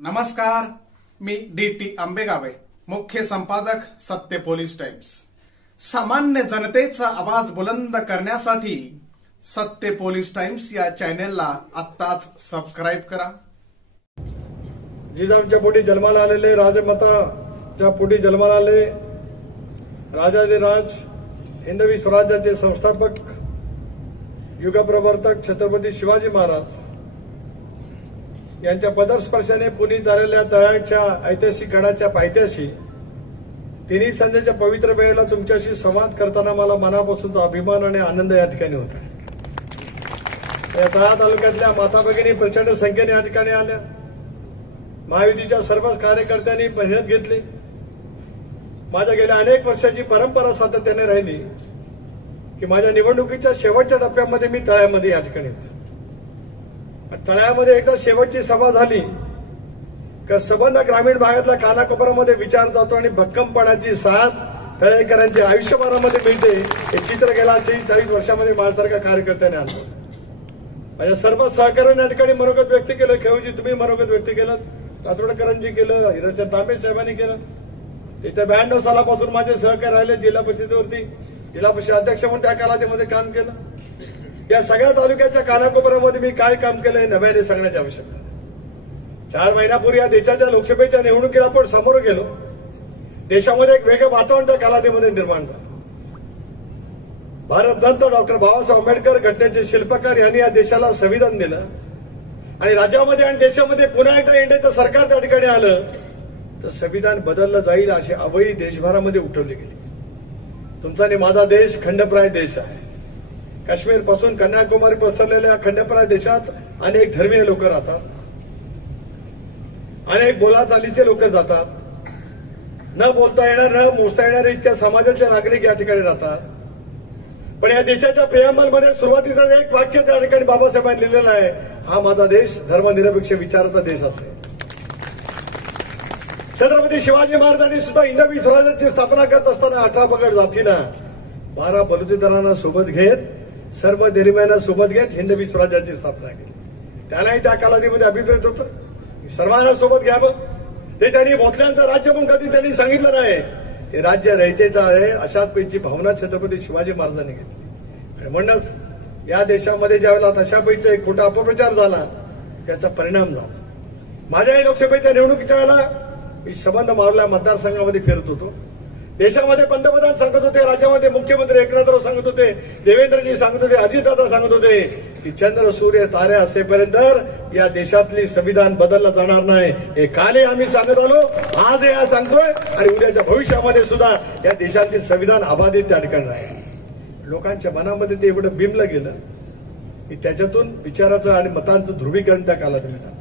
नमस्कार, मी डी.टी. आंबेगावे, मुख्य संपादक सत्य पोलीस टाइम्स। सामान्य जनतेचा आवाज बुलंद करण्यासाठी सत्य पोलीस टाइम्स या चॅनेलला आत्ताच सबस्क्राइब करा। जिजाऊंच्या पोटी जन्माला आलेले राजमाताच्या पोटी जन्माला आले राजाधिराज हिंदवी स्वराज्याचे संस्थापक युगप्रवर्तक छत्रपती शिवाजी महाराज यांच्या पदस्पर्शाने पुनीत झालेल्या तळ्याच्या ऐतिहासिक गडाच्या पायथ्याशी तिन्ही संध्याच्या पवित्र वेळेला तुमच्याशी संवाद करताना मला मनापासूनचा अभिमान आणि आनंद या ठिकाणी होता। या तळा तालुक्यातल्या माता भगिनी प्रचंड संख्येने या ठिकाणी आल्या। महायुतीच्या सर्वच कार्यकर्त्यांनी मेहनत घेतली। माझ्या गेल्या अनेक वर्षाची परंपरा सातत्याने राहिली की माझ्या निवडणुकीच्या शेवटच्या टप्प्यामध्ये मी तळ्यामध्ये या ठिकाणी होतो। तळ्यामध्ये एकदा शेवटची सभा झाली का संबंध ग्रामीण भागातल्या कानाकोपऱ्यामध्ये विचार जातो आणि भक्कमपणाची साथ तळेकरांच्या आयुष्यभरामध्ये मिळते। हे चित्र गेल्या 40 वर्षामध्ये माझ्यासारख्या कार्यकर्त्याने आणलं। माझ्या सर्व सहकार्याने या ठिकाणी मनोगत व्यक्त केलं। खेवजी तुम्ही मनोगत व्यक्त केलं, कातोडकरांनी केलं, हिराचंद तांबे साहेबांनी केलं। इथे 92 सालापासून माझे सहकारी राहिले। जिल्हा परिषदेवरती जिल्हा परिषद अध्यक्ष म्हणून त्या कालावधीमध्ये काम केलं। या सगळ्या तालुक्याच्या कानाकोपऱ्यामध्ये मी काय काम केलंय नव्याने सांगण्याची आवश्यकता आहे। 4 महिन्यापूर्वी या देशाच्या लोकसभेच्या निवडणुकीला आपण समोर गेलो। देशामध्ये एक वेगळं वातावरण त्या कालावधीमध्ये निर्माण झालं। भारतरत्न डॉक्टर बाबासाहेब आंबेडकर घटनेचे शिल्पकार यांनी या देशाला संविधान दिलं आणि राज्यामध्ये आणि देशामध्ये पुन्हा एकदा इंडियाचं सरकार त्या ठिकाणी आलं तर संविधान बदललं जाईल अशी अवई देशभरामध्ये उठवली गेली। तुमचा आणि माझा देश खंडप्राय देश आहे। काश्मीर पासून कन्याकुमारी पसरलेल्या खंडप्राय देशात अनेक धर्मीय लोक राहतात, अनेक बोलाचालीचे लोक जातात, न बोलता येणार न मोजता येणारे इतक्या समाजाचे नागरिक या ठिकाणी राहतात। पण या देशाच्या प्रियांबलमध्ये सुरुवातीचं एक वाक्य त्या ठिकाणी बाबासाहेबांनी लिहिलेलं आहे, हा माझा देश धर्मनिरपेक्ष विचाराचा देश असेल। छत्रपती शिवाजी महाराजांनी सुद्धा हिंदवी स्वराज्याची स्थापना करत असताना 18 पगड जातींना 12 बलुतेदारांना सोबत घेत सर्व धर्मियांना सोबत घेत हिंदवी स्वराज्याची स्थापना केली। त्यालाही त्या कालावधीमध्ये अभिप्रेत होतं सर्वांना सोबत घ्यावं। ते त्यांनी भोसल्यांचं राज्य म्हणून कधी त्यांनी सांगितलं नाही, हे राज्य रयतेचं आहे अशाच पैकी भावना छत्रपती शिवाजी महाराजांनी घेतली। आणि म्हणूनच या देशामध्ये ज्यावेळेला तशा पैकीचा एक खोटा अपप्रचार झाला त्याचा परिणाम झाला। माझ्याही लोकसभेच्या निवडणुकीच्या वेळेला मी संबंध मावळला मतदारसंघामध्ये फिरत होतो। देशामध्ये पंतप्रधान सांगत होते, राज्यामध्ये मुख्यमंत्री एकनाथराव सांगत होते, देवेंद्रजी सांगत होते, अजितदादा सांगत होते की चंद्र सूर्य तारे असेपर्यंत या देशातली संविधान बदललं जाणार नाही। हे कालही आम्ही सांगत आलो, आज हे सांगतोय आणि उद्याच्या भविष्यामध्ये सुद्धा या देशातील संविधान अबाधित त्या ठिकाणी राहील। लोकांच्या मनामध्ये ते एवढं बिंबलं गेलं की त्याच्यातून विचाराचं आणि मतांचं ध्रुवीकरण त्या कालावधीमध्ये झालं।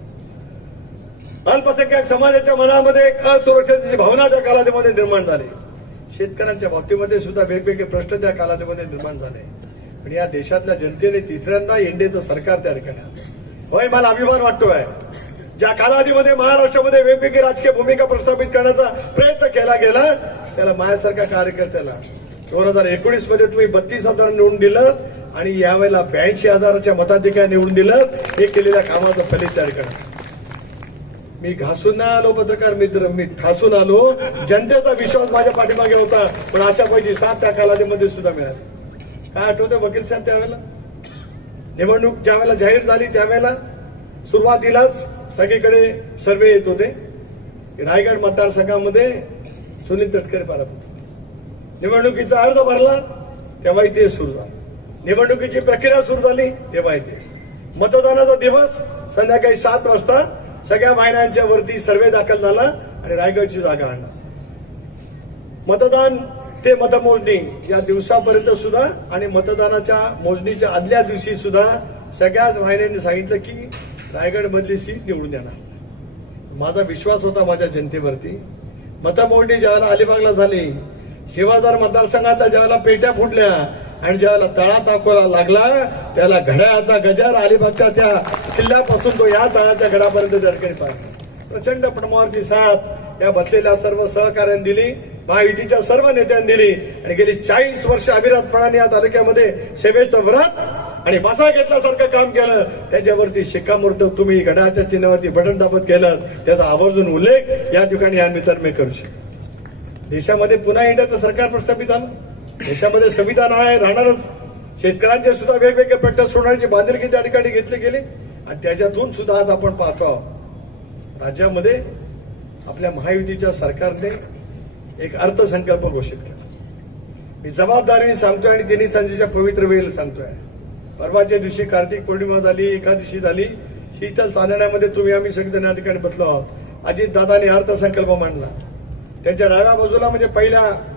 अल्पसंख्याक समाजाच्या मनामध्ये एक असुरक्षिततेची भावना त्या कालावधीमध्ये निर्माण झाली। शेतकऱ्यांच्या बाबतीमध्ये सुद्धा वेगवेगळे प्रश्न त्या कालावधीमध्ये निर्माण झाले। पण या देशातल्या जनतेने तिसऱ्यांदा एनडीएचं सरकार त्या ठिकाणी आलं। होय, मला अभिमान वाटतोय ज्या कालावधीमध्ये महाराष्ट्रामध्ये वेगवेगळी राजकीय भूमिका प्रस्थापित करण्याचा प्रयत्न केला गेला त्याला माझ्यासारख्या कार्यकर्त्याला 2019 मध्ये तुम्ही 32,000 निवडून दिलं आणि यावेळेला 82,000च्या मताधिक्याने निवडून दिलं। हे केलेल्या कामाचं फलित त्या ठिकाणी मी घासून नाही आलो पत्रकार मित्र, मी ठासून आलो। जनतेचा विश्वास माझ्या पाठीमागे होता पण अशा पैकी 7 त्या कालावधीमध्ये सुद्धा मिळाले। काय आठवतं वकील साहेब, त्यावेळेला निवडणूक ज्यावेळेला जाहीर झाली त्यावेळेला सुरुवातीलाच सगळीकडे सर्वे येत होते। रायगड मतदारसंघामध्ये सुनील तटकरे पराभूत। निवडणुकीचा अर्ज भरला तेव्हाही ते सुरू झालं। निवडणुकीची प्रक्रिया सुरू झाली तेव्हाही ते। मतदानाचा दिवस संध्याकाळी 7 वाजता सगळ्या महिन्यांच्या वरती सर्वे दाखल झाला आणि रायगडची जागा आणला। मतदान ते मतमोजणी या दिवसापर्यंत सुद्धा आणि मतदानाच्या मोजणीच्या आदल्या दिवशी सुद्धा सगळ्याच वाहिन्यांनी सांगितलं की रायगड मधली सीट निवडून येणार। माझा विश्वास होता माझ्या जनतेवरती। मतमोजणी ज्यावेळेला अलिबागला झाली, शिवाजार मतदारसंघातल्या ज्यावेळेला पेट्या फुटल्या आणि ज्यावेळेला तळा तापवायला लागला त्याला घड्याळाचा गजर अलिबागच्या त्या किल्ल्यापासून तो या तळाच्या गडापर्यंत त्या ठिकाणी पाहिला। प्रचंड प्रमाणावरची साथ या बसलेल्या सर्व सहकार्यांनी दिली, महायुतीच्या सर्व नेत्यांनी दिली आणि गेली 40 वर्ष अविरतपणाने या तालुक्यामध्ये सेवेचं व्रत आणि बसा घेतल्यासारखं काम केलं, त्याच्यावरती शिक्कामोर्तब तुम्ही घड्याळाच्या चिन्हावरती बटन दाबत केलं, त्याचा आवर्जून उल्लेख या ठिकाणी या निमित्ताने मी करू शकतो. देशामध्ये पुन्हा इंडियाचं सरकार प्रस्थापित आलं, देशामध्ये संविधान आहे, राहणारच. शेतकऱ्यांचे सुद्धा वेगवेगळे प्रश्न सोडवण्याची बांधिलकी त्या ठिकाणी घेतली गेली आणि त्याच्यातून सुद्धा आज आपण पाहतो आहोत राज्यामध्ये आपल्या महायुतीच्या सरकारने एक अर्थसंकल्प घोषित केला. मी जबाबदारीने सांगतोय आणि तिन्ही संजेच्या पवित्र वेळेला सांगतोय. परवाच्या दिवशी कार्तिक पौर्णिमा झाली, एकादशी झाली, शीतल चांदण्यामध्ये तुम्ही आम्ही सगळेजण या ठिकाणी बसलो आहोत. अजितदादांनी अर्थसंकल्प मांडला. त्यांच्या डाव्या बाजूला म्हणजे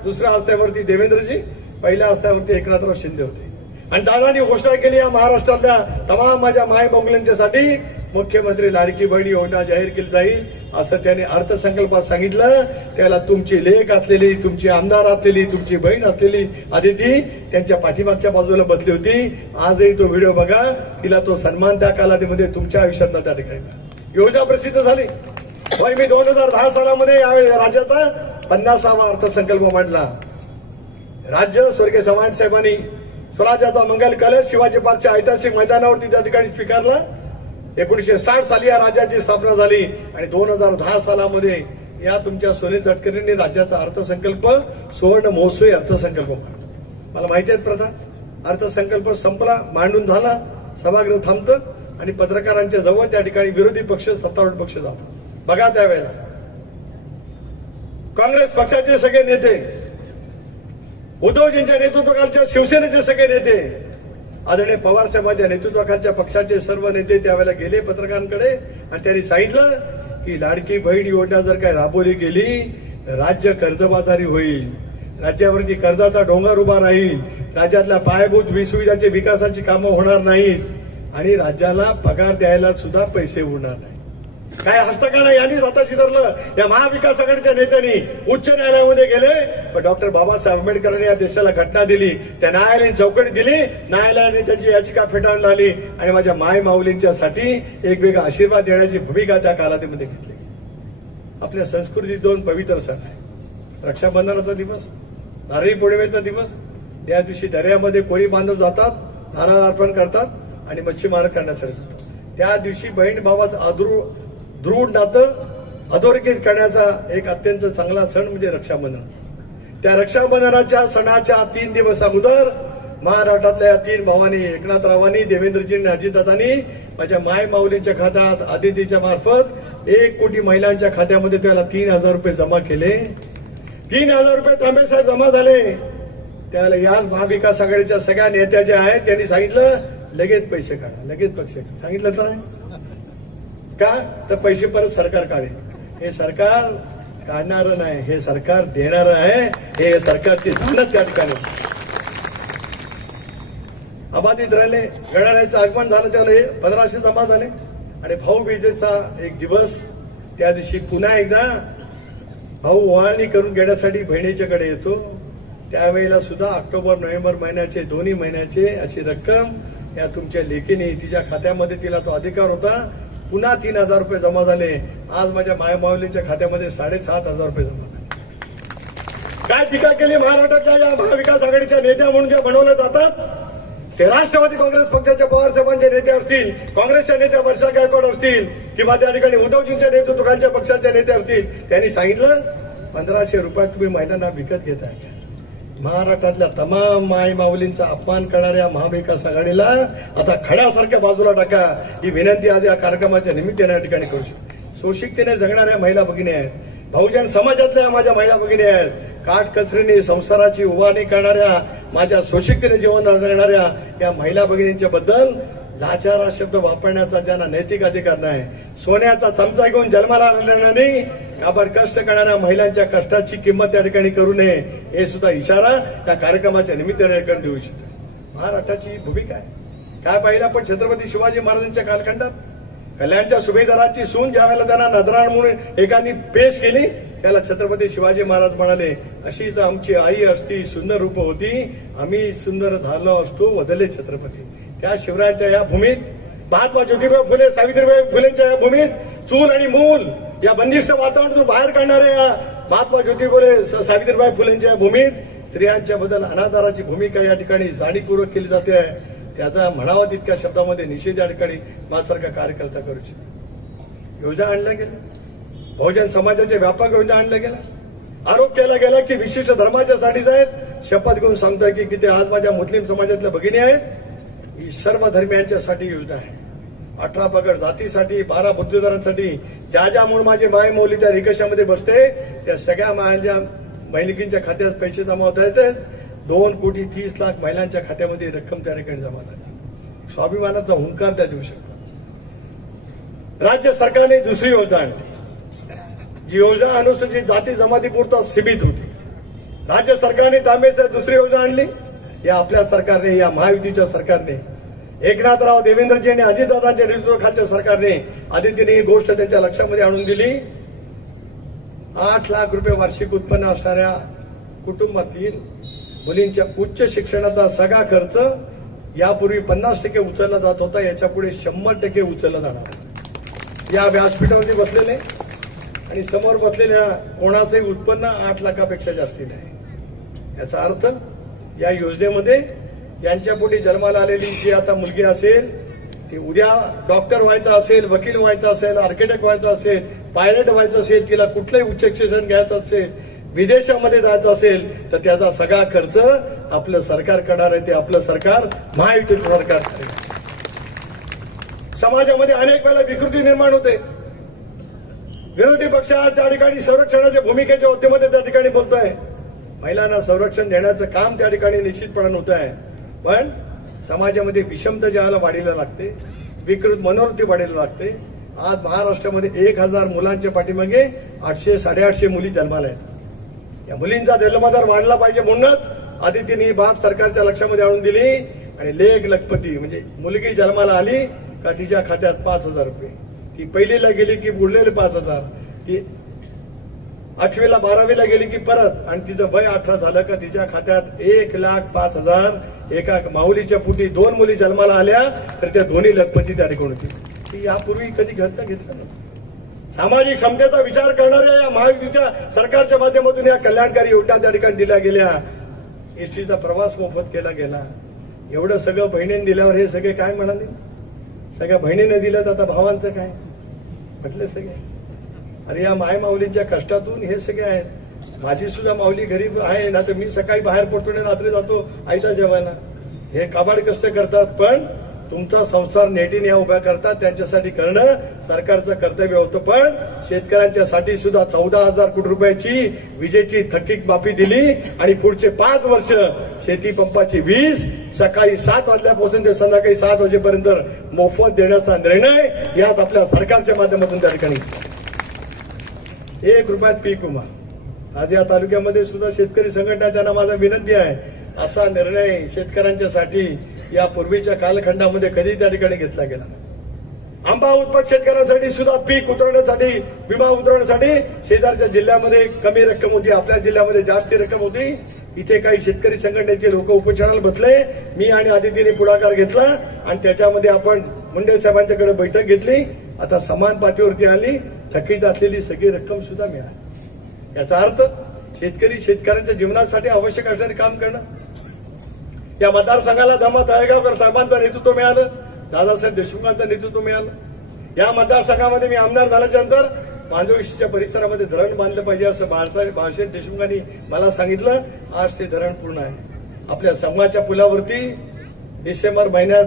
दुसऱ्या हस्त्यावरती देवेंद्रजी, पहिल्या हस्त्यावरती एकनाथराव शिंदे होते आणि दादांनी घोषणा केली या महाराष्ट्रातल्या तमाम माझ्या माय बंगल्यांच्यासाठी मुख्यमंत्री लाडकी बहीण योजना जाहीर केली जाईल असं त्यांनी अर्थसंकल्पात सांगितलं. त्याला तुमची लेक असलेली, तुमची आमदार असलेली, तुमची बहीण असलेली आदिती त्यांच्या पाठीमागच्या बाजूला बसली होती. आजही तो व्हिडिओ बघा, तिला तो सन्मान त्या कालावधीमध्ये तुमच्या आयुष्यातला त्या ठिकाणी योजना प्रसिद्ध झाली. मी 2010 सालामध्ये यावेळी राज्याचा 50वा अर्थसंकल्प मांडला. राज्य स्वर्गीय चव्हाण साहेबांनी स्वराज्याचा मंगल कलश शिवाजी पार्कच्या ऐतिहासिक मैदानावरती त्या ठिकाणी स्वीकारला. 1960 साली या राज्याची स्थापना झाली आणि 2010 सालामध्ये या तुमच्या सुनील तटकरेंनी राज्याचा अर्थसंकल्प सुवर्ण महोत्सवी अर्थसंकल्प मांडला. मला माहिती आहे प्रथा, अर्थसंकल्प संपला, मांडून झाला, सभागृह थांबतं आणि पत्रकारांच्या जवळ त्या ठिकाणी विरोधी पक्ष, सत्तारूढ पक्ष जातात. बघा त्यावेळेला काँग्रेस पक्षाचे सगळे नेते, उद्धवजींच्या नेतृत्वाखालच्या शिवसेनेचे सगळे नेते, आदरणीय पवार साहेबांच्या नेतृत्वाखालच्या पक्षाचे सर्व नेते त्यावेळेला गेले पत्रकारांकडे आणि त्यांनी सांगितलं की लाडकी बहीण योजना जर काय राबवली गेली, राज्य कर्जबाजारी होईल, राज्यावरती कर्जाचा डोंगर उभा राहील, राज्यातल्या पायाभूत सुविधांची विकासाची कामं होणार नाहीत आणि राज्याला पगार द्यायला सुद्धा पैसे उरणार नाही. काय हस्तकाला यांनीच हाताशी धरलं. या महाविकास आघाडीच्या नेत्यांनी उच्च न्यायालयामध्ये गेले, पण डॉक्टर बाबासाहेब आंबेडकरांनी या देशाला घटना दिली, त्या न्यायालयाने चौकटी दिली, न्यायालयाने त्यांची याचिका फेटाळून लावली आणि माझ्या माय माऊलींच्यासाठी एक वेगळा आशीर्वाद देण्याची भूमिका त्या कालावधीमध्ये घेतली. आपल्या संस्कृतीत 2 पवित्र सण आहेत, रक्षाबंधनाचा दिवस, नारळी पौर्णिमेचा दिवस. त्या दिवशी दर्यामध्ये कोळी बांधव जातात, नारळ अर्पण करतात आणि मच्छीमार करण्यासाठी जातात. त्या दिवशी बहीण भावाचं दृढ नातं अधोरेखित करण्याचा एक अत्यंत चांगला सण म्हणजे रक्षाबंधन. त्या रक्षाबंधनाच्या सणाच्या 3 दिवस अगोदर महाराष्ट्रातल्या 3 भावांनी, एकनाथरावांनी, देवेंद्रजी आणि अजितदादांनी माझ्या माय माऊलींच्या खात्यात आदितीच्या मार्फत 1 कोटी महिलांच्या खात्यामध्ये त्याला 3,000 रुपये जमा केले. 3,000 रुपये तांबे साहेब जमा झाले. त्याला याच महाविकास आघाडीच्या सगळ्या नेत्या ज्या आहेत त्यांनी सांगितलं लगेच पैसे काढा, लगेच पैसे काढा. सांगितलं तर का तर पैसे परत सरकार काढेल. हे सरकार काढणारं नाही, हे सरकार देणारं आहे. हे सरकारची जाणच त्या ठिकाणी अबाधित राहिले. गणाऱ्याचं आगमन झालं त्याला 1500 जमा झाले आणि भाऊबीजेचा एक दिवस, त्या दिवशी पुन्हा एकदा भाऊ ओवाळणी करून घेण्यासाठी बहिणीच्याकडे येतो. त्यावेळेला सुद्धा ऑक्टोबर नोव्हेंबर महिन्याचे 2 महिन्याचे अशी रक्कम या तुमच्या लेकीने तिच्या खात्यामध्ये, तिला तो अधिकार होता, पुन्हा 3,000 रुपये जमा झाले. आज माझ्या मायमाऊलींच्या खात्यामध्ये 7,500 रुपये जमा झाले. काय टीका केली महाराष्ट्राच्या या महाविकास आघाडीच्या नेत्या म्हणून ज्या बनवल्या जातात, ते राष्ट्रवादी काँग्रेस पक्षाच्या पवार साहेबांचे नेते असतील, काँग्रेसच्या नेत्या वर्षा गायकवाड असतील किंवा त्या ठिकाणी उद्धवजींच्या नेतृत्वाखालच्या पक्षाचे नेते असतील, त्यांनी सांगितलं 1,500 रुपयात तुम्ही महिलांना विकत घेताय. महाराष्ट्रातल्या तमाम माय माऊलींचा अपमान करणाऱ्या महाविकास आघाडीला आता खड्यासारख्या बाजूला टाका, ही विनंती आज या कार्यक्रमाच्या निमित्ताने या ठिकाणी करू शकतो. सोशिकतेने जगणाऱ्या महिला भगिनी आहेत, बहुजन समाजातल्या माझ्या महिला भगिनी आहेत, काटकसरीने संसाराची उभारणी करणाऱ्या, माझ्या सोशिकतेने जीवन जगणाऱ्या या महिला भगिनींच्या बद्दल लाचार शब्द वापरण्याचा ज्यांना नैतिक अधिकार नाही, सोन्याचा चमचा घेऊन जन्माला आलेला नाही, काबाड कष्ट करणाऱ्या महिलांच्या कष्टाची किंमत त्या ठिकाणी करू नये, हे सुद्धा इशारा या कार्यक्रमाच्या निमित्ताने देऊ इच्छितो. महाराष्ट्राची भूमिका आहे काय पाहिलं आपण छत्रपती शिवाजी महाराजांच्या कालखंडात कल्याणच्या सुभेदाराची सून ज्यावेळेला त्यांना नजराण म्हणून एकाने पेश केली, त्याला छत्रपती शिवाजी महाराज म्हणाले, अशीच आमची आई असती, सुंदर रूप होती, आम्ही सुंदर झालो असतो, बदलले छत्रपती. त्या शिवरायांच्या या भूमीत, महात्मा ज्योतिबा फुले, सावित्रीबाई फुलेंच्या या भूमीत चूल आणि मूल या बंदिस्त वातावरणातून बाहेर काढणाऱ्या या महात्मा ज्योतिबा सावित्रीबाई फुलेंच्या भूमीत स्त्रियांच्या बद्दल अनादराची भूमिका या ठिकाणी जाणीवपूर्वक केली जाते. त्याचा म्हणावा तितक्या शब्दामध्ये निषेध या ठिकाणी माझ्यासारखा कार्यकर्ता करू शकतो. योजना आणल्या गेल्या, बहुजन समाजाच्या व्यापक योजना आणल्या गेल्या. आरोप केला गेला की विशिष्ट धर्माच्यासाठीच आहेत. शपथ घेऊन सांगतोय की ते आज माझ्या मुस्लिम समाजातल्या भगिनी आहेत. ही सर्व धर्मियांच्यासाठी योजना आहे. 18 पगड जातीसाठी, 12 बुद्धिधरांसाठी, ज्या ज्या म्हणून माझी माय मौली त्या रिकशामध्ये बसते त्या सगळ्या माझ्या महिलिकींच्या खात्यात पैसे जमा होत आहेत. 2,30,00,000 महिलांच्या खात्यामध्ये रक्कम त्या ठिकाणी जमा झाली. स्वाभिमानाचा हुंकार त्या देऊ शकतो. राज्य सरकारने दुसरी योजना आणली, जी योजना अनुसूचित जाती जमातीपुरता सीमित होती. राज्य सरकारने त्यामुळे दुसरी योजना आणली. या आपल्या सरकारने, या महायुतीच्या सरकारने, एकनाथराव देवेंद्रजी आणि अजितदादांच्या नेतृत्वाखालच्या सरकारने आदित्यने ही गोष्ट त्यांच्या लक्षामध्ये आणून दिली. 8 लाख रुपये वार्षिक उत्पन्न असणाऱ्या कुटुंबातील मुलींच्या उच्च शिक्षणाचा सगळा खर्च यापूर्वी 50% उचलला जात होता, याच्या पुढे 100% उचलला जाणार. या व्यासपीठावरती बसलेले आणि समोर बसलेल्या कोणाचंही उत्पन्न 8 लाखापेक्षा जास्ती नाही. याचा अर्थ या योजनेमध्ये यांच्या पोटी जन्माला आलेली जी आता मुलगी असेल, ती उद्या डॉक्टर व्हायचं असेल, वकील व्हायचं असेल, आर्किटेक्ट व्हायचं असेल, पायलट व्हायचं असेल, तिला कुठलंही उच्च शिक्षण घ्यायचं असेल, विदेशामध्ये जायचं असेल, तर त्याचा सगळा खर्च आपलं सरकार करणार आहे. ते आपलं सरकार महायुतीचं सरकार करेल. समाजामध्ये अनेक वेळेला विकृती निर्माण होते. विरोधी पक्ष आज त्या ठिकाणी संरक्षणाच्या भूमिकेच्या होतेमध्ये त्या ठिकाणी बोलतोय. महिलांना संरक्षण देण्याचं काम त्या ठिकाणी निश्चितपणे होत आहे. पण समाजामध्ये विषमता ज्याला वाढीला लागते, विकृत मनोवृत्ती वाढीला लागते. आज महाराष्ट्रामध्ये 1,000 मुलांच्या पाठीमागे 800-850 मुली जन्माला आहेत. या मुलींचा जन्मदर वाढला पाहिजे म्हणूनच आदित्यने ही बाब सरकारच्या लक्षामध्ये आणून दिली. आणि लेख लखपती म्हणजे मुलगी जन्माला आली का तिच्या खात्यात 5,000 रुपये, ती पहिलीला गेली की उरलेले 5,000, ती 8वीला 12वीला गेली की परत, आणि तिचं वय 18 झालं का तिच्या खात्यात 1,05,000. एका माऊलीच्या पोटी 2 मुली जन्माला आल्या तर त्या दोन्ही लखपती त्या ठिकाणी होती. ती यापूर्वी कधी घडता घेतलं नव्हतं. सामाजिक समतेचा विचार करणाऱ्या या महायुतीच्या सरकारच्या माध्यमातून या कल्याणकारी योजना त्या ठिकाणी दिल्या गेल्या. एसटीचा प्रवास मोफत केला गेला. एवढं सगळं बहिणीने दिल्यावर हे सगळे काय म्हणाले? सगळ्या बहिणीने दिलं तर आता भावांचं काय म्हटलं सगळे? अरे या माय माऊलींच्या कष्टातून हे सगळे आहेत. माझी सुद्धा माऊली गरीब आहे ना, तर मी सकाळी बाहेर पडतो आणि रात्री जातो आईच्या जेवायला. हे काबाड कष्ट करतात, पण तुमचा संसार नेटीने उभ्या करतात. त्यांच्यासाठी करणं सरकारचं कर्तव्य होतं. पण शेतकऱ्यांच्यासाठी सुद्धा 14,000 कोटी रुपयाची विजेची थकीत माफी दिली आणि पुढचे 5 वर्ष शेती पंपाची वीज सकाळी 7 वाजल्यापासून ते संध्याकाळी 7 वाजेपर्यंत मोफत देण्याचा निर्णय यात आपल्या सरकारच्या माध्यमातून त्या ठिकाणी. 1 रुपयात पीक विमा. आज या तालुक्यामध्ये सुद्धा शेतकरी संघटना, त्यांना माझा विनंती आहे, असा निर्णय शेतकऱ्यांच्यासाठी या पूर्वीच्या कालखंडामध्ये कधी त्या ठिकाणी घेतला गेला. आंबा उत्पादक शेतकऱ्यांसाठी सुद्धा पीक उतरवण्यासाठी, विमा उतरवण्यासाठी शेजारच्या जिल्ह्यामध्ये कमी रक्कम होती, आपल्या जिल्ह्यामध्ये जास्त रक्कम होती. इथे काही शेतकरी संघटनेचे लोक उपोषणाला बसले. मी आणि आदितीने पुढाकार घेतला आणि त्याच्यामध्ये आपण मुंडे साहेबांच्याकडे बैठक घेतली. आता समान पातळीवरती आली. थकीत असलेली सगळी रक्कम सुद्धा मिळाली. याचा अर्थ शेतकरी शेतकऱ्यांच्या जीवनासाठी आवश्यक असणारे काम करणं. या मतदारसंघाला दामा तळेगावकर साहेबांचं नेतृत्व मिळालं, दादासाहेब देशमुखांचं नेतृत्व मिळालं. या मतदारसंघामध्ये मी आमदार झाल्याच्या नंतर मांजोळीच्या परिसरामध्ये धरण बांधलं पाहिजे असं बाळासाहेब देशमुखांनी मला सांगितलं. आज ते धरण पूर्ण आहे. आपल्या संघाच्या पुलावरती डिसेंबर महिन्यात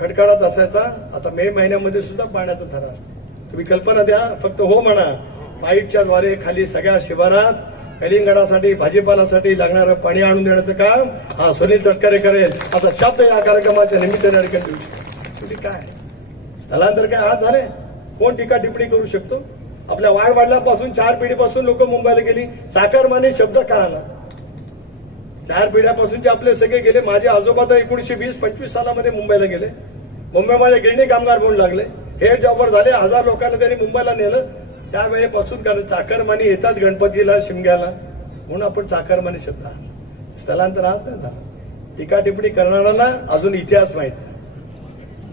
खडकाळात असायचा, आता मे महिन्यामध्ये सुद्धा पाण्याचं धरण असतं. तुम्ही कल्पना द्या, फक्त हो म्हणा. पाईपच्या द्वारे खाली सगळ्या शिवारात कलिंगडासाठी, भाजीपालासाठी लागणारं पाणी आणून देण्याचं काम हा सुनील तटकरे करेल असा शब्द या कार्यक्रमाच्या निमित्ताने शेवटी काय स्थलांतर काय आज झाले? कोण टीका टिप्पणी करू शकतो? आपल्या वाडवडिलांपासून 4 पिढीपासून लोक मुंबईला गेली. चाकरमानी शब्द का आला? 4 पिढ्यापासूनचे आपले सगळे गेले. माझे आजोबा तर 1920-25 सालामध्ये मुंबईला गेले. मुंबईमध्ये गिरणी कामगार म्हणून लागले. हेड जॉबर झाले. 1000 लोकांना त्यांनी मुंबईला नेलं. त्यावेळेपासून कारण चाकरमानी येतात गणपतीला, शिमग्याला, म्हणून आपण चाकरमानी शब्द. स्थलांतर आज नाही झालं. टीका टिप्पणी करणाऱ्यांना अजून इतिहास माहित नाही.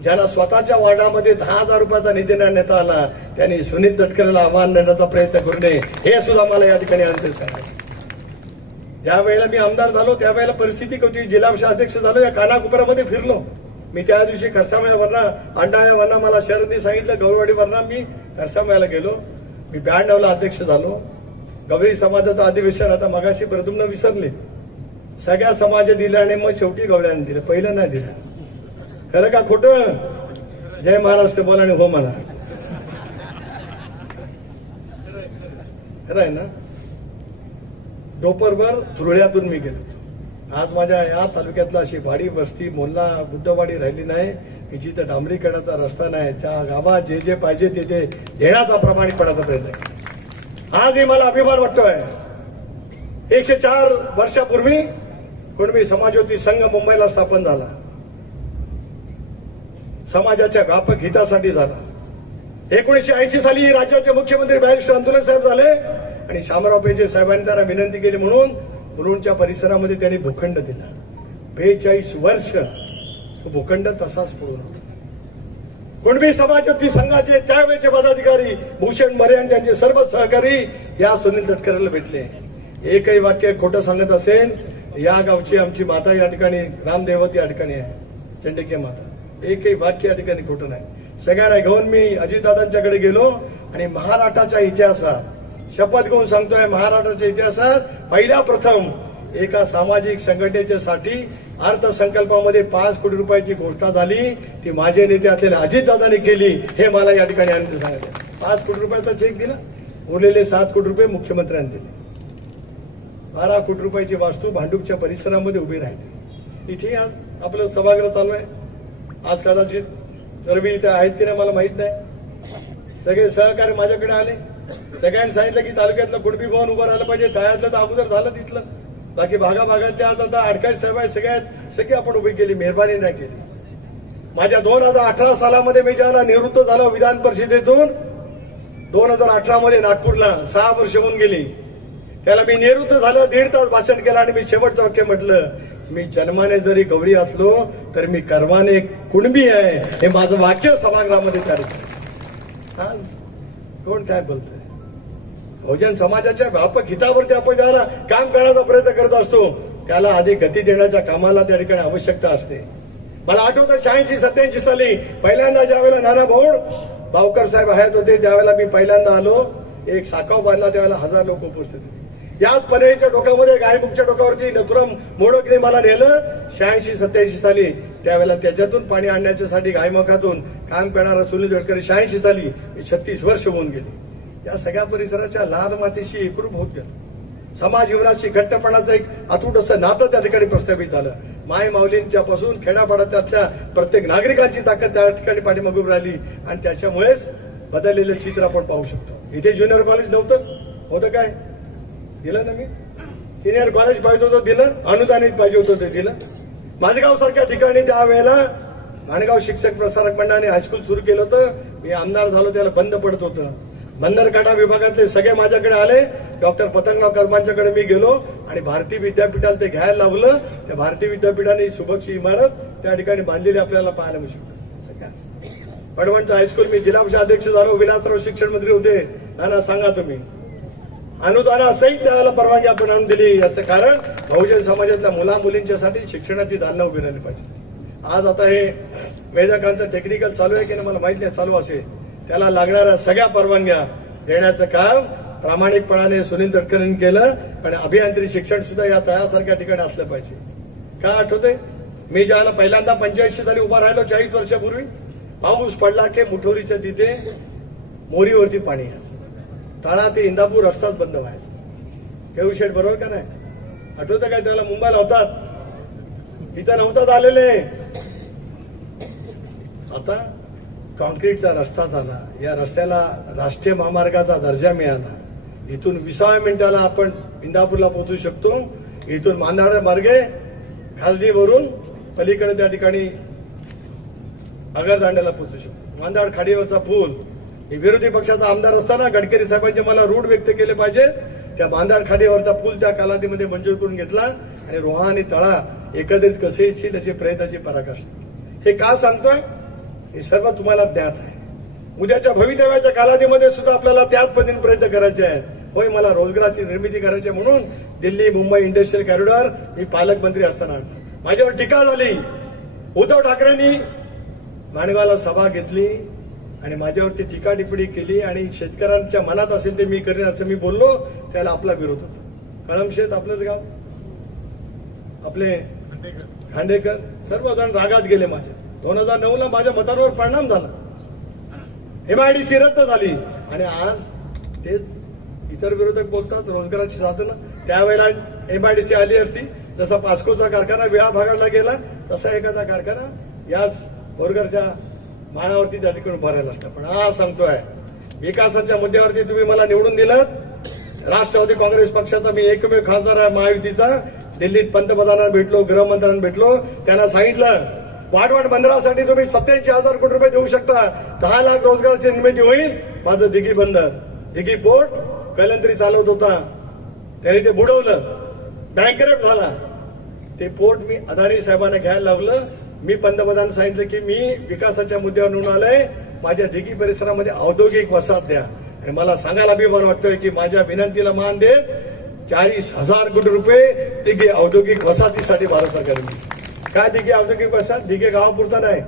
ज्यांना स्वतःच्या वॉर्डामध्ये 10,000 रुपयाचा निधी देण्यात आला त्यांनी सुनील तटकरेला आव्हान देण्याचा प्रयत्न करू नये, हे सुद्धा मला या ठिकाणी अंतिम सांगायचं. ज्या वेळेला मी आमदार झालो त्यावेळेला परिस्थिती होती. जिल्हा परिषद अध्यक्ष झालो, या कानाकोपऱ्यामध्ये फिरलो. मी त्या दिवशी खरसामेळ्यावरनं अंडाळ्यावरनं मला शरदनी सांगितलं गौरवाडीवरनं मी खरसामेळ्याला गेलो. मी 92ला अध्यक्ष झालो. गवळी समाजाचं अधिवेशन आता मगाशी प्रथमनं विसरले. सगळ्या समाज दिलं आणि मग शेवटी गवळ्याने दिलं, पहिलं नाही दिलं. खरं का खोटं? जय महाराष्ट्र बोला आणि हो म्हणा. खरं आहे ना? दोपरभर धुळ्यातून मी गेलो. आज माझ्या या तालुक्यातला अशी वाडी वस्ती मोल्ला बुद्धवाडी राहिली नाही की जिथं डांबरीकरणाचा रस्ता नाही. त्या गावात जे जे पाहिजे ते देण्याचा प्रामाणिकपणाचा प्रयत्न आहे. आजही मला अभिमान वाटतोय. 104 वर्षापूर्वी कुणबी समाजयोती संघ मुंबईला स्थापन झाला. समाजाच्या व्यापक हितासाठी झाला. 1980 साली राज्याचे मुख्यमंत्री बॅरिस्टर आंदोलन साहेब झाले आणि शामराव पेजे साहेबांनी त्यांना विनंती केली म्हणून मुरुडच्या परिसरामध्ये त्यांनी भूखंड दिला. 42 वर्ष तो भूखंड तसाच पडून होता. कुणबी समाजयोती संघाचे त्यावेळेचे पदाधिकारी भूषण मरे आणि त्यांचे सर्व सहकारी या सुनील तटकरेला भेटले. एकही वाक्य खोटं सांगत असेल, या गावची आमची माता या ठिकाणी रामदेवती या ठिकाणी आहे, चंडिके माता. एकही वाक्य या ठिकाणी खोटं नाही. सगळ्यांना घेऊन मी अजितदादांच्याकडे गेलो आणि महाराष्ट्राच्या इतिहासात शपथ घेऊन सांगतोय, महाराष्ट्राच्या इतिहासात पहिल्या प्रथम एका सामाजिक संघटनेच्यासाठी अर्थसंकल्पामध्ये 5 कोटी रुपयाची घोषणा झाली. ती माझे नेते असलेल्या अजितदादांनी केली. हे मला या ठिकाणी आनंद सांगितलं. 5 कोटी रुपयाचा चेक दिला, उरलेले 7 कोटी रुपये मुख्यमंत्र्यांनी दिले. 12 कोटी रुपयाची वास्तू भांडूपच्या परिसरामध्ये उभी राहिली. इथे आज आपलं सभागृह चालू आहे. आज कदाचित रवी इथे आहेत की नाही मला माहित नाही. सगळे सहकारी माझ्याकडे आले. सगळ्यांनी सांगितलं की तालुक्यातलं कुणबी भवन उभं राहिलं पाहिजे. तयारचं तर अगोदर झालं तिथलं. बाकी भागाभागातल्या आज आता अडकाश साहेब आहेत, सगळी आपण उभी केली, मेहरबानी नाही केली. माझ्या 2018 सालामध्ये मी ज्याला निवृत्त झालो विधान परिषदेतून, 2018 मध्ये नागपूरला 6 वर्ष होऊन गेली. त्याला मी निवृत्त झालं, 1.5 तास भाषण केलं आणि मी शेवटचं वाक्य म्हटलं, मी जन्माने जरी गवळी असलो तर मी कर्माने कुणबी आहे. हे माझं वाक्य सभागृहामध्ये कार्यक्रम. कोण काय बोलतोय? बहुजन समाजाच्या व्यापक हितावरती आपण ज्याला काम करण्याचा प्रयत्न करत असतो त्याला अधिक गती देण्याच्या कामाला त्या ठिकाणी आवश्यकता असते. मला आठवतं 86-87 साली पहिल्यांदा ज्यावेळेला नाना भाऊ बावकर साहेब हयात होते त्यावेळेला मी पहिल्यांदा आलो. एक साकाव बांधला, त्यावेळेला 1000 लोक उपस्थित होते. याच पनवेलच्या डोक्यामध्ये गायमुखच्या डोक्यावरती नथुराम मोडकने मला नेलं 86-87 साली. त्यावेळेला त्याच्यातून पाणी आणण्याच्यासाठी गायमुखातून काम करणारा सुनील तटकरे 86 साली 36 वर्ष होऊन गेली. या सगळ्या परिसराच्या लाल मातीशी एकरूप होत गेलं. समाज जीवनाशी घट्टपणाचं एक अतूट असं नातं त्या ठिकाणी प्रस्थापित झालं. माय माऊलींच्या पासून खेड्यापाड्यातल्या प्रत्येक नागरिकांची ताकद त्या ठिकाणी पाठीमागून राहिली आणि त्याच्यामुळेच बदललेलं चित्र आपण पाहू शकतो. इथे ज्युनियर कॉलेज नव्हतं, होतं काय? दिलं ना मी. सिनियर कॉलेज पाहिजे होतं, दिलं. अनुदानित पाहिजे होतं, ते दिलं. माझगाव सारख्या ठिकाणी त्यावेळेला माणगाव शिक्षक प्रसारक मंडळाने हायस्कूल सुरू केलं होतं. मी आमदार झालो त्याला बंद पडत होतं. बंदरकांठा विभागातले सगळे माझ्याकडे आले. डॉक्टर पतंगराव कदमांच्याकडे मी गेलो आणि भारतीय विद्यापीठाला ते घ्यायला लावलं. त्या भारतीय विद्यापीठाने सुबकची इमारत त्या ठिकाणी बांधलेली आपल्याला पाहायला मिळू शकते. पडवणचं हायस्कूल मी जिल्हा परिषद अध्यक्ष झालो. विलासराव शिक्षण मंत्री होते. त्यांना सांगा तुम्ही अनुदानासहित त्याला परवानगी आपण आणून दिली. याचं कारण बहुजन समाजातल्या मुला मुलींच्यासाठी शिक्षणाची दालनं उभी राहिली पाहिजे. आज आता हे वेदकांचं टेक्निकल चालू आहे की नाही मला माहित नाही, चालू असेल. त्याला लागणाऱ्या सगळ्या परवानग्या देण्याचं काम प्रामाणिकपणाने सुनील तटकरेंनी केलं. आणि अभियांत्रिकी शिक्षण सुद्धा या तळ्यासारख्या ठिकाणी असलं पाहिजे. काय आठवतंय मी ज्याला पहिल्यांदा 85 साली उभा राहिलो 40 वर्षापूर्वी, पाऊस पडला की मुठोरीच्या तिथे मोरीवरती पाणी यायचं. तळा ते इंदापूर रस्ताच बंद व्हायचा. केळू शेठ बरोबर का नाही? आठवतं काय? त्याला मुंबईला होतात, इथं नव्हतात आलेले. आता कॉन्क्रीटचा रस्ता झाला. या रस्त्याला राष्ट्रीय महामार्गाचा दर्जा मिळाला. इथून 20 मिनिटाला आपण इंदापूरला पोहोचू शकतो. इथून मांदाड मार्गे खालदीवरून पलीकडे त्या ठिकाणी आगरदांड्याला पोहोचू शकतो. मांदाड खाडीवरचा पूल, विरोधी पक्षाचा आमदार असताना गडकरी साहेबांचे मला रूढ व्यक्त केले पाहिजे. त्या मांदाड खाडीवरचा पूल त्या कालावधीमध्ये मंजूर करून घेतला आणि रोहा आणि तळा एकत्रित कसे येतील त्याची प्रयत्नाची पराकाष्ठा. हे का सांगतोय? हे सर्व तुम्हाला ज्ञात आहे. उद्याच्या भवितव्याच्या कालावधीमध्ये सुद्धा आपल्याला त्याच पद्धतीने प्रयत्न करायचे आहेत. होय, मला रोजगाराची निर्मिती करायची म्हणून दिल्ली मुंबई इंडस्ट्रियल कॉरिडॉर मी पालकमंत्री असताना माझ्यावर टीका झाली. उद्धव ठाकरेंनी माणगावला सभा घेतली आणि माझ्यावरती टीका टिप्पणी केली आणि शेतकऱ्यांच्या मनात असेल ते मी करेन असं मी बोललो, त्याला आपला विरोध होता. कळमशेत आपलंच गाव, आपले खांडेकर सर्वजण रागात गेले. माझे 2009ला माझ्या मतांवर परिणाम झाला. MIDC रद्द झाली आणि आज तेच इतर विरोधक बोलतात रोजगाराची साधनं. त्यावेळेला MIDC आली असती, जसा पास्कोचा कारखाना वेळा भागाडला गेला तसा एखादा कारखाना याच बोरगरच्या माळावरती त्या ठिकाणी भरायला असता. पण हा सांगतोय विकासाच्या मुद्द्यावरती तुम्ही मला निवडून दिलं. राष्ट्रवादी काँग्रेस पक्षाचा मी एकमेव खासदार आहे महायुतीचा. दिल्लीत पंतप्रधानांना भेटलो, गृहमंत्र्यांना भेटलो, त्यांना सांगितलं वाढवण बंदरासाठी तुम्ही 87,000 कोटी रुपये देऊ शकता, 10 लाख रोजगाराची निर्मिती होईल. माझं दिघी बंदर, दिघी पोर्ट कलंतरी चालवत होता, त्याने ते बुडवलं, बँकरप्ट झाला. ते पोर्ट मी अदानी साहेबांना घ्यायला लावलं. मी पंतप्रधान सांगितलं की मी विकासाच्या मुद्द्यावर निवडून आलोय, माझ्या दिघी परिसरामध्ये औद्योगिक वसाहत द्या. आणि मला सांगायला अभिमान वाटतोय की माझ्या विनंतीला मान देत 40,000 कोटी रुपये दिघी औद्योगिक वसाहतीसाठी भारत सरकारने. काय दिघी औद्योगिक वसाहत? दिघे गावापुरता नाही,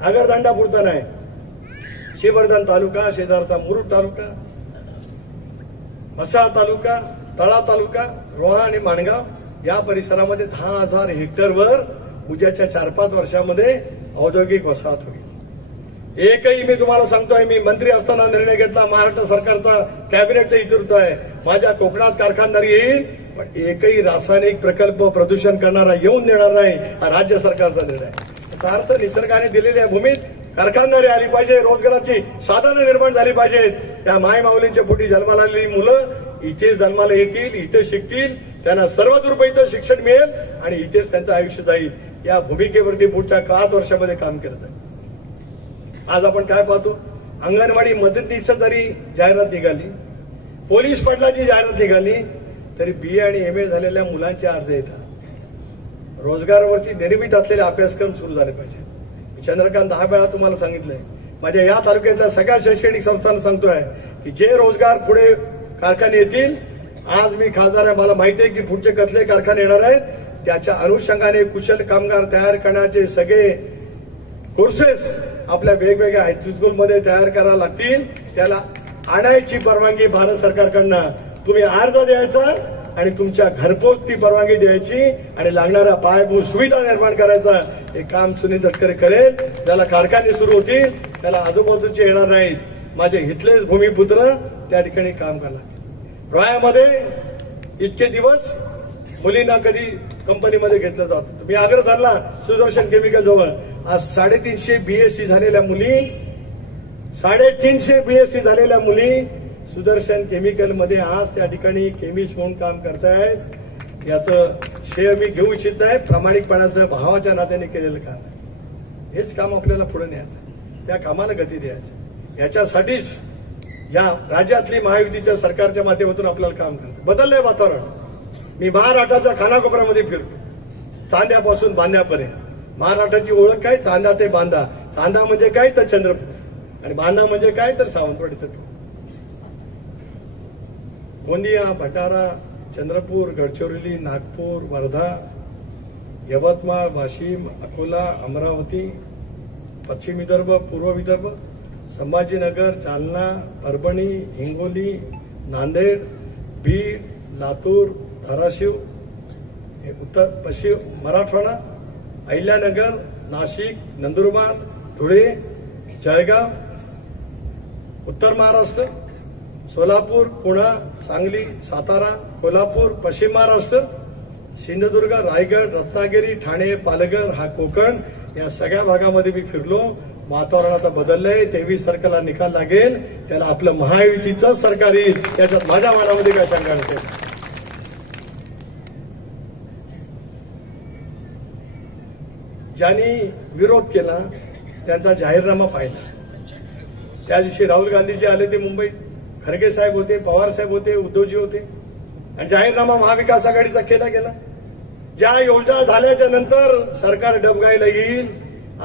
आगरदांडा पुरता नाही, श्रीवर्धन तालुका, शेजारचा मुरुड तालुका, म्हसाळ तालुका, तळा तालुका, रोहा आणि माणगाव या परिसरामध्ये 10,000 हेक्टरवर उद्याच्या 4-5 वर्षामध्ये औद्योगिक वसाहत होईल. एकही मी तुम्हाला सांगतोय, मी मंत्री असताना निर्णय घेतला, महाराष्ट्र सरकारचा कॅबिनेटचा नेतृत्व आहे, माझ्या कोकणात कारखानदारी येईल, पण एकही रासायनिक प्रकल्प प्रदूषण करणारा येऊन देणार नाही. हा राज्य सरकारचा निर्णय आहे. याचा अर्थ निसर्गाने दिलेल्या भूमीत कारखानदारी आली पाहिजे, रोजगाराची साधनं निर्माण झाली पाहिजेत. त्या माय माऊलींच्या पोटी जन्माला आलेली मुलं इथे जन्माला येतील, इथे शिकतील, त्यांना सर्वतोपरी इथं शिक्षण मिळेल आणि इथेच त्यांचं आयुष्य जाईल. या भूमिकेवरती पुढच्या 5 वर्षामध्ये काम केलं जाईल. आज आपण काय पाहतो, अंगणवाडी मदतनीसची जरी जाहिरात निघाली, पोलीस पाटलाची जाहिरात निघाली, तरी BA आणि MA झालेल्या मुलांचे अर्ज येतात. रोजगारावरती निर्मित असलेले अभ्यासक्रम सुरू झाले पाहिजे. चंद्रकांत 10 वेळा तुम्हाला सांगितलंय, माझ्या या तालुक्यातल्या सगळ्या शैक्षणिक संस्थांना सांगतोय की जे रोजगार पुढे कारखाने येतील, आज मी खासदार आहे, मला माहिती आहे की पुढचे कसले कारखाने येणार आहेत, त्याच्या अनुषंगाने कुशल कामगार तयार करण्याचे सगळे कोर्सेस आपल्या वेगवेगळ्या हायस्कूलमध्ये तयार करायला लागतील. त्याला आणायची परवानगी भारत सरकारकडनं तुम्ही अर्ज द्यायचा आणि तुमच्या घरपोच ती परवानगी द्यायची आणि लागणाऱ्या पायाभूत सुविधा निर्माण करायचा. हे काम सुनील तटकरे करेल. ज्याला कारखाने सुरू होतील त्याला आजूबाजूचे येणार नाहीत, माझे इथलेच भूमिपुत्र त्या ठिकाणी काम करणार. रोह्यामध्ये इतके दिवस मुलींना कधी कंपनीमध्ये घेतलं जातं. तुम्ही आग्रह धरला सुदर्शन केमिकल जवळ, आज 350 BSc झालेल्या मुली, 350 BSc झालेल्या मुली सुदर्शन केमिकल मध्ये आज त्या ठिकाणी केमिस्ट म्हणून काम करतायत. याचं श्रेय मी घेऊ इच्छित नाही, प्रामाणिकपणाचं भावाच्या नात्याने केलेलं काम. हेच काम आपल्याला पुढे न्यायचं, त्या कामाला गती द्यायचं. याच्यासाठीच या राज्यातली महायुतीच्या सरकारच्या माध्यमातून आपल्याला काम करायचं. बदललंय वातावरण. मी महाराष्ट्राच्या खानाकोपऱ्यामध्ये फिरतो, चांद्यापासून बांद्यापर्यंत. महाराष्ट्राची ओळख काय? चांदा ते बांदा. चांदा म्हणजे काय तर चंद्रपूर, आणि बांदा म्हणजे काय तर सावंतवाडीचं टोक. गोंदिया, भंडारा, चंद्रपूर, गडचिरोली, नागपूर, वर्धा, यवतमाळ, वाशिम, अकोला, अमरावती, पश्चिम विदर्भ, पूर्व विदर्भ, संभाजीनगर, जालना, परभणी, हिंगोली, नांदेड, बीड, लातूर, धाराशिव, उत्तर पश्चिम मराठवाडा, अहिल्यानगर, नाशिक, नंदुरबार, धुळे, जळगाव, उत्तर महाराष्ट्र, सोलापूर, पुणे, सांगली, सातारा, कोल्हापूर, पश्चिम महाराष्ट्र, सिंधुदुर्ग, रायगड, रत्नागिरी, ठाणे, पालघर, हा कोकण, या सगळ्या भागामध्ये मी फिरलो. वातावरण आता बदललंय. 23 तारखेला निकाल लागेल, त्याला आपलं महायुतीचं सरकार येईल, त्याच्यात माझ्या मनामध्ये काय शंका नसेल. ज्यांनी विरोध केला त्यांचा जाहीरनामा पाहिला. त्या दिवशी राहुल गांधीजी आले ते मुंबईत, खरगे साहेब होते, पवार साहेब होते, उद्धवजी होते, आणि जाहीरनामा महाविकास आघाडीचा केला गेला. ज्या योजना झाल्याच्या नंतर सरकार डबघाईला येईल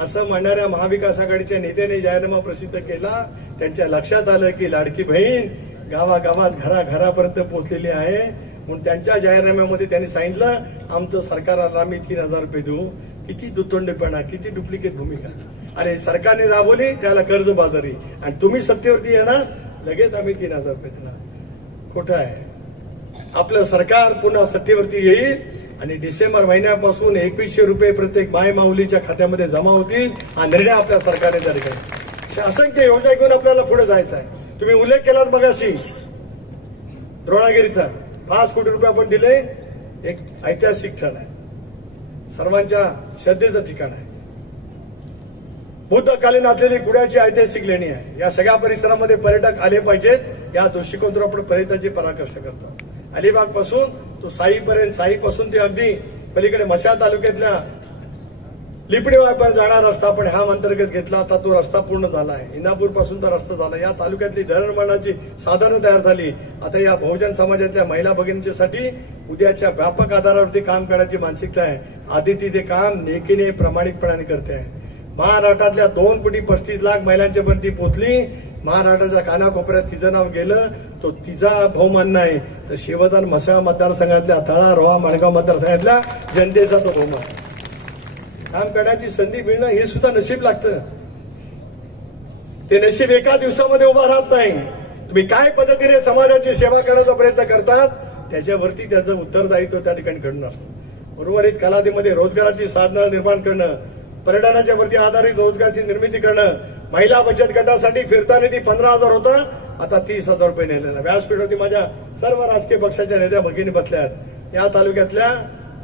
असं म्हणणाऱ्या महाविकास आघाडीच्या नेत्याने जाहीरनामा प्रसिद्ध केला. त्यांच्या लक्षात आलं की लाडकी बहीण गावागावात घराघरापर्यंत पोहोचलेली आहे, म्हणून त्यांच्या जाहीरनाम्यामध्ये त्यांनी सांगितलं आमचं सरकारला आम्ही 3,000 रुपये देऊ. किती दुतोंडेपणा, किती डुप्लिकेट भूमिका. अरे सरकारने राबवली त्याला कर्जबाजारी आणि तुम्ही सत्तेवरती येणार लगेच आम्ही 3,000 रुपये देणार. खोटं आहे. आपलं सरकार पुन्हा सत्तेवरती येईल आणि डिसेंबर महिन्यापासून 2100 रुपये प्रत्येक माय माऊलीच्या खात्यामध्ये जमा होतील. हा निर्णय आपल्या सरकारने जारी केला. असंख्य योजना घेऊन आपल्याला पुढे जायचं आहे. तुम्ही उल्लेख केलात मगाशी द्रोणागिरीचा 5 कोटी रुपये आपण दिले. एक ऐतिहासिक क्षण आहे, सर्वांच्या श्रद्धेचं ठिकाण आहे. बुद्धकालीन असलेली कुड्याची ऐतिहासिक लेणी आहे. या सगळ्या परिसरामध्ये पर्यटक आले पाहिजेत. या दृष्टिकोनातून आपण पर्यटनाची पराकाष्ठ करतो. अलिबाग पासून तो साईपर्यंत, साईपासून ते अगदी पलीकडे मशाल तालुक्यातल्या लिपडेवाईपर्यंत जाणारा रस्ता आपण ह्या अंतर्गत घेतला. आता तो रस्ता पूर्ण झाला आहे. इंदापूर पासून तो रस्ता झाला. या तालुक्यातली दळणवळणाची साधनं तयार झाली. आता या बहुजन समाजातल्या महिला भगिनींच्यासाठी उद्याच्या व्यापक आधारावरती काम करण्याची मानसिकता आहे. आदिती ते काम नेकीने प्रामाणिकपणाने करते आहे. महाराष्ट्रातल्या 2,35,00,000 महिलांच्या पर्यंत पोहोचली. महाराष्ट्राच्या कानाकोपऱ्यात तिचं नाव गेलं. तो तिचा बहुमान नाही तर शिवधन म्हसळा मतदारसंघातल्या तळा, रोहा, माणगाव मतदारसंघातल्या जनतेचा तो बहुमान. काम करण्याची संधी मिळणं हे सुद्धा नशीब लागतं. ते नशीब एका दिवसामध्ये उभा राहत नाही. तुम्ही काय पद्धतीने समाजाची सेवा करण्याचा प्रयत्न करतात त्याच्यावरती त्याचं उत्तरदायित्व त्या ठिकाणी घडणं असतं. उर्वरित कालावधीमध्ये रोजगाराची साधनं निर्माण करणं, पर्यटनाच्या वरती आधारित रोजगाराची निर्मिती करणं, महिला बचत गटासाठी फिरता निधी 15,000 होता, आता 30,000 रुपये नेलेला. व्यासपीठावरती माझ्या सर्व राजकीय पक्षाच्या नेत्या भगिनी बसल्यात. या तालुक्यातल्या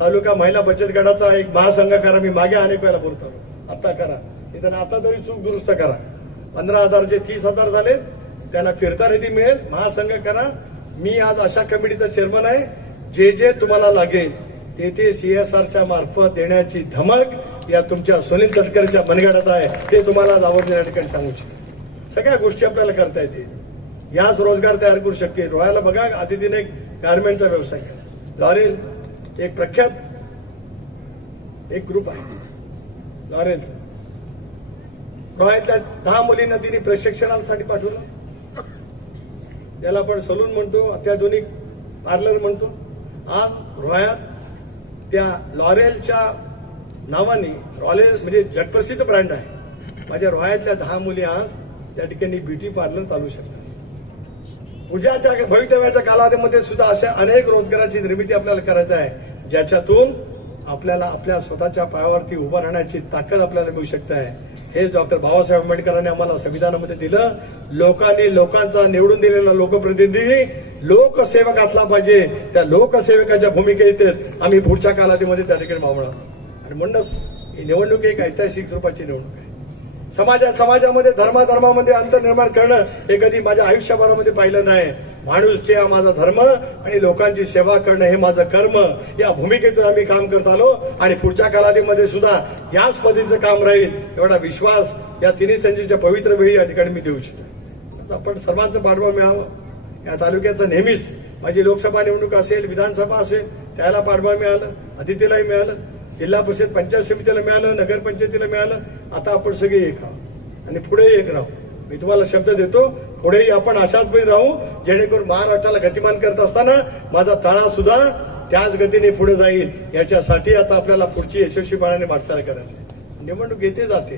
तालुका महिला बचत गटाचा एक महासंघ करा. मी मागे अनेक वेळा बोलतो, आता करा, निदान आता तरी चूक दुरुस्त करा. 15,000चे 30,000 झाले, त्याला फिरता निधी मिळेल. महासंघ करा. मी आज अशा कमिटीचा चेअरमन आहे. जे जे तुम्हाला लागेल ते सीएसआरच्या मार्फत देण्याची धमक या तुमच्या सुनील तटकरेच्या मनगटात आहे. ते तुम्हाला आवडले या ठिकाणी सांगू शकतो. सगळ्या गोष्टी आपल्याला करता येतील. याच रोजगार तयार करू शकते. रोह्याला बघा, आदितीने एक गारमेंटचा व्यवसाय केला. लॉरेल एक प्रख्यात एक ग्रुप आहे लॉरेल. रोह्यातल्या 10 मुलींना तिने प्रशिक्षणासाठी पाठवलं. त्याला आपण सलून म्हणतो, अत्याधुनिक पार्लर म्हणतो. आज रोह्यात त्या लॉरेलच्या नावाने, लॉरेल म्हणजे जगप्रसिद्ध ब्रँड आहे. माझ्या रोह्यातल्या 10 मुली आज त्या ठिकाणी ब्युटी पार्लर चालू शकतात. उद्याच्या भवितव्याच्या कालावधीमध्ये सुद्धा अशा अनेक रोजगाराची निर्मिती आपल्याला करायची आहे, ज्याच्यातून आपल्याला आपल्या स्वतःच्या पायावरती उभं राहण्याची ताकद आपल्याला मिळू शकते आहे. हे डॉक्टर बाबासाहेब आंबेडकरांनी आम्हाला संविधानामध्ये दिलं. लोकांनी, लोकांचा निवडून दिलेला लोकप्रतिनिधी लोकसेवक असला पाहिजे. त्या लोकसेवकाच्या भूमिकेत आम्ही पुढच्या कालावधीमध्ये त्या ठिकाणी मावळा. आणि म्हणूनच ही निवडणूक एक ऐतिहासिक स्वरूपाची निवडणूक आहे. समाजामध्ये धर्मामध्ये अंतर निर्माण करणं हे कधी माझ्या आयुष्यभरामध्ये पाहिलं नाही. माणुसकी हा माझा धर्म आणि लोकांची सेवा करणं हे माझं कर्म. या भूमिकेतून आम्ही काम करत आलो आणि पुढच्या कालावधीमध्ये सुद्धा याच पद्धतीचं काम राहील एवढा विश्वास या तिन्ही संजीच्या पवित्र वेळी या ठिकाणी मी देऊ इच्छितो. आपण सर्वांचं पाठबळ मिळावं. या तालुक्याचं नेहमीच माझी लोकसभा निवडणूक असेल, विधानसभा असेल, त्याला पाठबळ मिळालं, अतिथीलाही मिळालं, जिल्हा परिषद पंचायत समितीला मिळालं, नगरपंचायतीला मिळालं. आता आपण सगळे एक आहोत आणि पुढे एक राहू. मी तुम्हाला शब्द देतो, पुढेही आपण अशाच वेळी राहू जेणेकरून महाराष्ट्राला गतिमान करत असताना माझा तळा सुद्धा त्याच गतीने पुढे जाईल. याच्यासाठी आता आपल्याला पुढची यशस्वीपणाने वाटचाल करायची. निवडणूक येते जाते,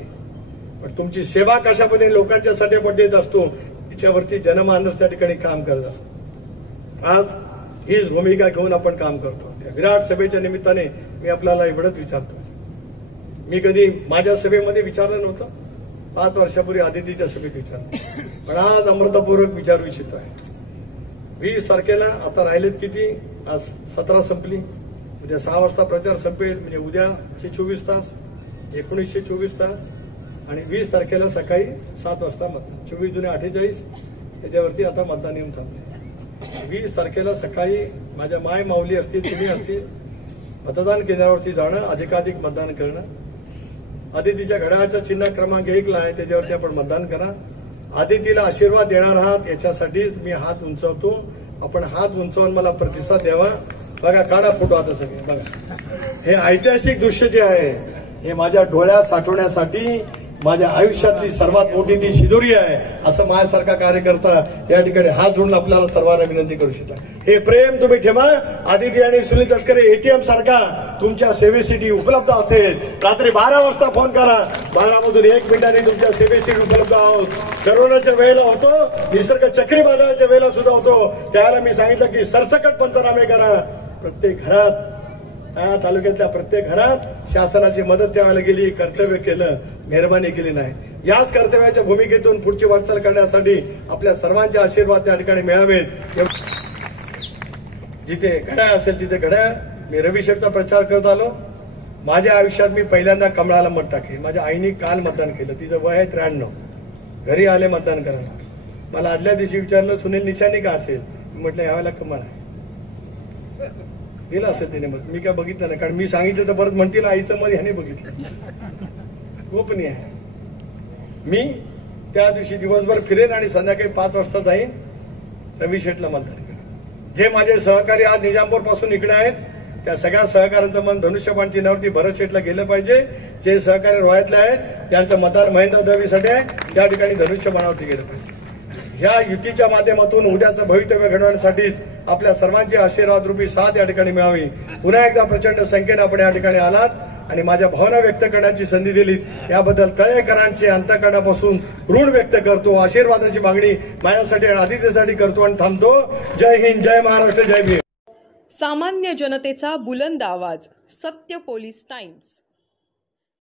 पण तुमची सेवा कशा पद्धतीने लोकांच्यासाठी आपण देत असतो याच्यावरती जनमानस त्या ठिकाणी काम करत असतो. आज हीच भूमिका घेऊन आपण काम करतो. त्या विराट सभेच्या निमित्ताने मी आपल्याला एवढंच विचारतो. मी कधी माझ्या सभेमध्ये विचारलं नव्हतं. 5 वर्षापूर्वी आदितीच्या सभेत विचारलं, पण आज अमृतपूर्वक विचारू इच्छितो आहे. 20 तारखेला आता राहिलेत किती, आज 17 संपली, उद्या 6 वाजता प्रचार संपेल. म्हणजे उद्याचे 24 तास, 19चे 24 तास आणि 20 तारखेला सकाळी 7 वाजता मतदान. 24 जुने 48 त्याच्यावरती आता मतदान येऊन थांबले. 20 तारखेला सकाळी माझ्या माय माऊली असतील, तुम्ही असतील, मतदान केंद्रावरती जाणं, अधिकाधिक मतदान करणं. आदितीच्या घड्याळाचं चिन्ह क्रमांक 1ला आहे, त्याच्यावरती आपण मतदान करा. आदितीला आशीर्वाद देणार आहात याच्यासाठीच मी हात उंचवतो. आपण हात उंचावून मला प्रतिसाद द्यावा. बघा, काढा फोटो आता सगळे. बघा, हे ऐतिहासिक दृश्य जे आहे हे माझ्या डोळ्यात साठवण्यासाठी माझ्या आयुष्यातली सर्वात मोठी ती शिदोरी आहे असं माझ्यासारखा कार्यकर्ता या ठिकाणी हात जोडून आपल्याला सर्वांना विनंती करू इच्छितो. हे प्रेम तुम्ही ठेवा. आदिती आणि सुनील तटकरे एटीएम सारखा तुमच्या सेवेसाठी उपलब्ध असेल. रात्री 12 वाजता फोन करा. 12 मधून 1 मिनिटाने तुमच्या सेवेसाठी उपलब्ध आहोत. करोनाच्या वेळेला होतो, निसर्ग चक्रीवादळाच्या वेळेला सुद्धा होतो. त्यावेळेला मी सांगितलं की सरसकट पंचनामे करा. प्रत्येक घरात, तालुक्यातल्या प्रत्येक घरात शासनाची मदत त्यावेळेला गेली. कर्तव्य केलं, मेहरबानी केली नाही. याच कर्तव्याच्या भूमिकेतून पुढची वाटचाल करण्यासाठी आपल्या सर्वांचे आशीर्वाद त्या ठिकाणी मिळावेत. जिथे घड्याळ असेल तिथे घड्याळ. मी रविशेखचा प्रचार करत आलो. माझ्या आयुष्यात मी पहिल्यांदा कमळाला मत टाकेल. माझ्या आईने काल मतदान केलं. तिचं वय आहे 93. घरी आले मतदान करायला. मला आदल्या दिवशी विचारलं सुनील निशाणी का असेल. म्हटलं यावेळेला कमळ आहे. गेलं असेल तिने मत. मी काय बघितलं नाही, कारण मी सांगितलं तर परत म्हणतील आईचं मत ह्याने बघितलं. गोपनीय आहे. मी त्या दिवशी दिवसभर फिरेन आणि संध्याकाळी 5 वाजता जाईन रवी शेठला मतदान करेन. जे माझे सहकारी आज निजामपूर पासून इकडे आहेत त्या सगळ्या सहकाऱ्यांचं मन धनुष्यबाण चिन्हावरती भरत शेठला गेलं पाहिजे. जे सहकारी रोह्यातले आहेत त्यांचं मतदान महेंद्र दवेसाठी आहे. त्या ठिकाणी धनुष्यबाणावरती गेलं पाहिजे. ह्या युतीच्या माध्यमातून उद्याचं भवितव्य घडवण्यासाठीच आपल्या सर्वांची आशीर्वाद रूपी साथ या ठिकाणी मिळावी. पुन्हा एकदा प्रचंड संख्येने आपण या ठिकाणी आलात आणि माझ्या भावना व्यक्त करण्याची संधी दिली याबद्दल तळेकरांचे अंतःकरणापासून ऋण व्यक्त करतो. आशीर्वादाची मागणी माझ्यासाठी आणि आदित्यसाठी करतो आणि थांबतो. जय हिंद, जय महाराष्ट्र, जय भीम. सामान्य जनतेचा बुलंद आवाज, सत्य पोलीस टाइम्स.